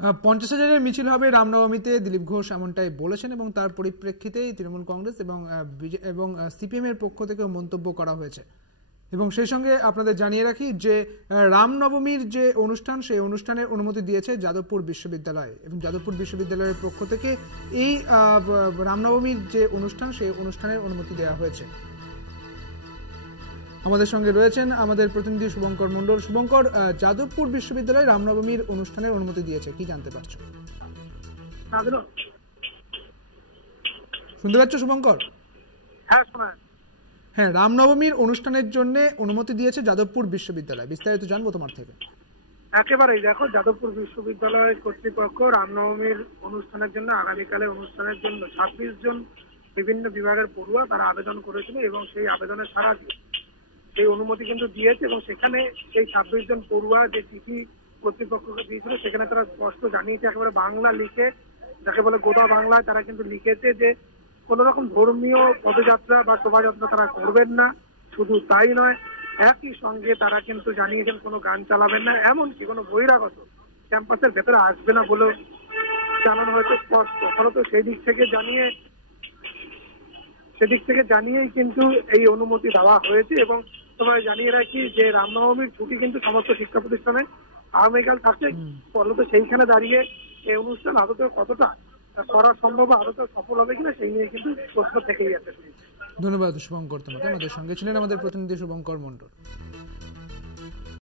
50,000-এর মিছিল হবে রামনবমীতে, দিলীপ ঘোষ এমনটাই বলেছেন এবং তার পরিপ্রেক্ষিতেই তৃণমূল কংগ্রেস এবং সিপিএম এর পক্ষ থেকে মন্তব্য করা হয়েছে। এবং সেই সঙ্গে আপনাদের জানিয়ে রাখি যে রামনবমীর যে অনুষ্ঠান, সেই অনুষ্ঠানের অনুমতি দিয়েছে যাদবপুর বিশ্ববিদ্যালয় এবং যাদবপুর বিশ্ববিদ্যালয়ের পক্ষ থেকে এই রামনবমীর যে অনুষ্ঠান, সেই অনুষ্ঠানের অনুমতি দেওয়া হয়েছে। আমাদের সঙ্গে রয়েছেন আমাদের প্রতিনিধি শুভঙ্কর মণ্ডল। শুভঙ্কর, যাদবপুর বিশ্ববিদ্যালয় রামনবমীর অনুষ্ঠানের অনুমতি দিয়েছে, কি জানতে পারছো? শুনতে পাচ্ছ শুভঙ্কর? হ্যাঁ, রামনবমীর অনুষ্ঠানের জন্য অনুমতি দিয়েছে যাদবপুর বিশ্ববিদ্যালয়, বিস্তারিত জানবো তোমার থেকে। একেবারেই দেখো, যাদবপুর বিশ্ববিদ্যালয় কর্তৃপক্ষ রামনবমীর অনুষ্ঠানের জন্য, আগামীকালে অনুষ্ঠানের জন্য 26 জন বিভিন্ন বিভাগের পড়ুয়া তারা আবেদন করেছিল এবং সেই আবেদনের সাড়া দিয়ে সেই অনুমতি কিন্তু দিয়েছে। এবং সেখানে সেই 26 জন পড়ুয়া যে চিঠি কর্তৃপক্ষকে দিয়েছিল, সেখানে তারা স্পষ্ট জানিয়েছে, একেবারে বাংলা লিখে, যাকে বলে গোদা বাংলায় তারা কিন্তু লিখেছে যে কোন রকম ধর্মীয় পদযাত্রা বা শোভাযাত্রা তারা করবেন না। শুধু তাই নয়, একই সঙ্গে তারা কিন্তু জানিয়েছেন কোনো গান চালাবেন না, এমনকি কোনো বহিরাগত ক্যাম্পাসের ভেতরে আসবে না বলেও জানানো হয়েছে স্পষ্ট। ফলত সেদিক থেকে জানিয়েই কিন্তু এই অনুমতি দেওয়া হয়েছে। এবং তোমরা জানিয়ে রাখি যে রামনবমীর ছুটি কিন্তু সমস্ত শিক্ষা প্রতিষ্ঠানে আগামীকাল থাকছে। ফলত সেইখানে দাঁড়িয়ে এই অনুষ্ঠান আদতে কতটা করা সম্ভব, আদতে সফল হবে কিনা, সেই নিয়ে কিন্তু প্রশ্ন থেকেই আছে। ধন্যবাদ শুভঙ্কর তোমাকে। আমাদের সঙ্গে ছিলেন আমাদের প্রতিনিধি শুভঙ্কর মণ্ডল।